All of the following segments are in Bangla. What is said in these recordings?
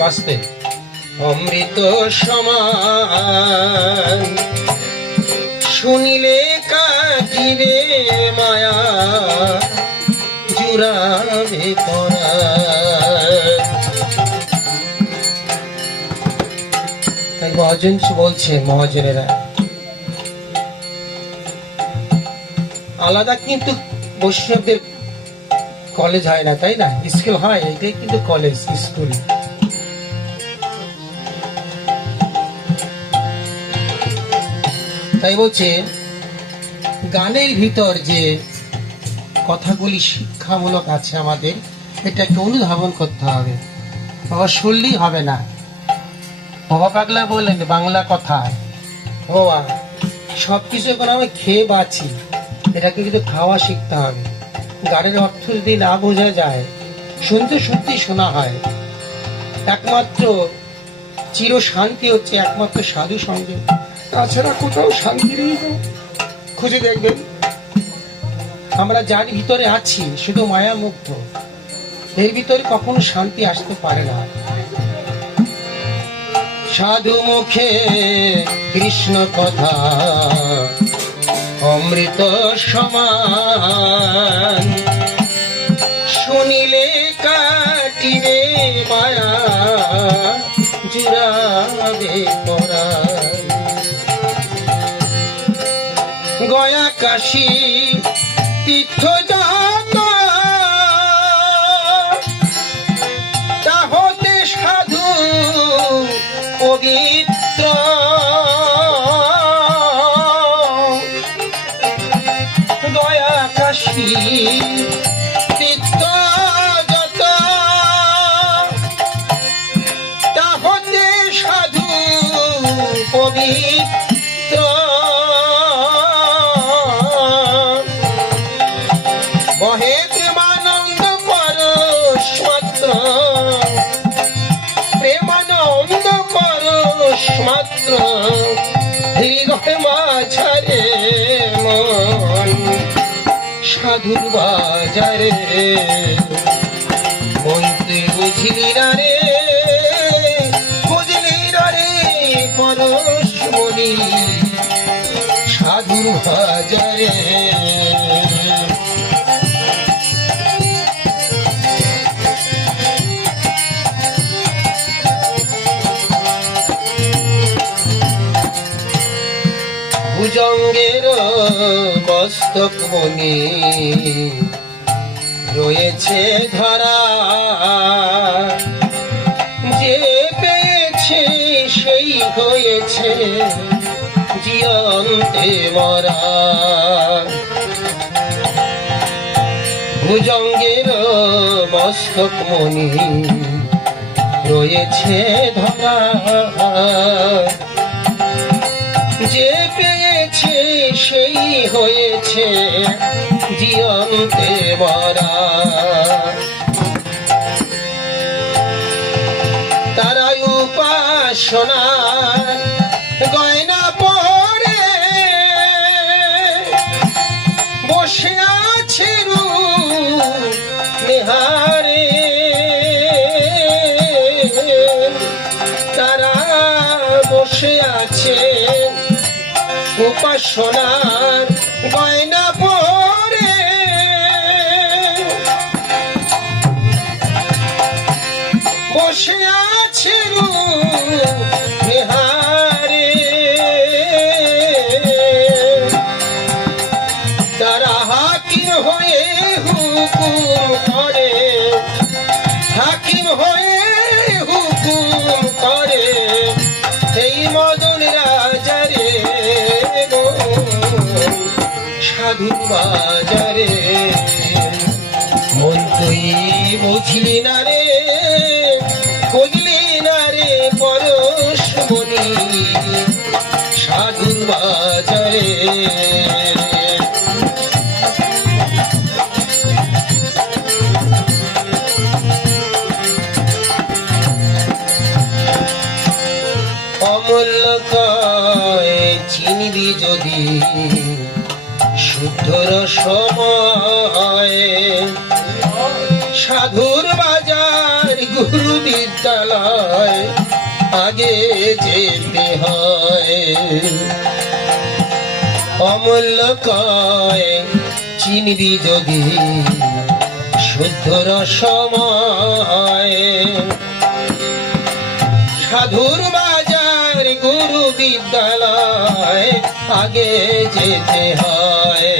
বাঁচতে অমৃত সমান শুনিলে কাটিবে মায়া জুড়াবে পরাণ। তাই মহাজন বলছে, মহাজনেরা আলাদা কিন্তু বৈষ্ণবদের কলেজ হয় না, তাই না? স্কুল হয়, এটাই কিন্তু কলেজ স্কুল। তাই বলছে গানের ভিতর যে কথাগুলি শিক্ষামূলক আছে আমাদের, এটাকে অনুধাবন করতে হবে। বাবা শুনলেই হবে না। বাবা পাগলা বললেন বাংলা কথা, বাবা সবকিছু এখন আমি খেয়ে বাঁচি, এটাকে কিন্তু খাওয়া শিখতে হবে। গানের অর্থ যদি না বোঝা যায়, শুনতে সত্যি শোনা হয়। একমাত্র চির শান্তি হচ্ছে একমাত্র সাধু সঙ্গে, তাছাড়া কোথাও শান্তি নেই। খুঁজে দেখবেন আমরা যার ভিতরে আছি শুধু মায়া মুগ্ধ, এর ভিতরে কখনো শান্তি আসতে পারে না। সাধু মুখে কৃষ্ণ কথা অমৃত সমান শুনিলে কাটিবে মায়া জুড়াবে পরাণ। গয়া কাশী তীর্থ যত তাহতে সাধু পবিত্র, গয়া কাশী তীর্থ যত তাহতে সাধু পবিত্র। বহে প্রেমানন্দ পরশ মাত্র, প্রেমানন্দ পরশ মাত্র হৃদয় মাঝারে মন সাধুর বাজারে। মন তুই বুঝলি না রে, বুঝলি না রে পরশ মনি সাধুর বাজারে। ভুজঙ্গের মস্তক মনি রয়েছে ধরা, যে পেয়েছে সেই হয়েছে জিয়ন্তে মরা। ভুজঙ্গের মস্তক মনি রয়েছে ধরা, যে পেয়েছে সেই হয়েছে জিয়ন্তে মরা। তারাই উপাসনা গয়না পরে বসে আছে রূপ নিহারে। তারা বসে আছে উপাসনার গয়না পরে, বসে আছে নিহারে। তারা হাকিম হয়ে হুকুম করে, হাকিম হয়ে হুকুম করে এই মদন রাজারে সাধুর বাজারে। মন তুই বুঝলি না রে, বুঝলি না রে পরশ মনি সাধুর বাজারে। অমূল্য কয় চিনবি যদি শুদ্ধর সময়, সাধুর বাজার গুরু বিদ্যালয় আগে যেতে হয়। অমূল্য কয় চিনবি যদি শুদ্ধ রসময়। সাধুর বাজার গুরু বিদ্যালয় আগে যেতে হয়।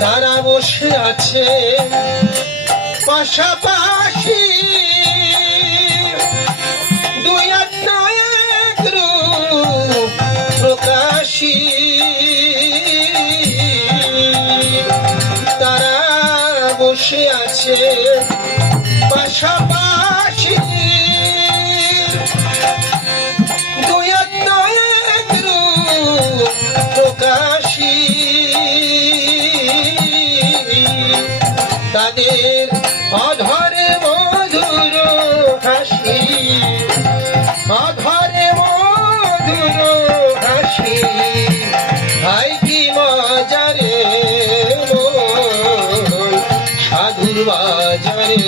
তারা বসে আছে পাশাপাশি, দুই আত্মা এক রূপ প্রকাশী। তারা বসে আছে পাশাপাশি, দুই আত্মা এক রূপ প্রকাশী। তাদের অধরে মধুর হাসি, অধরে মধুর হাসি। ভাই কি মজারে মন সাধুর বাজারে।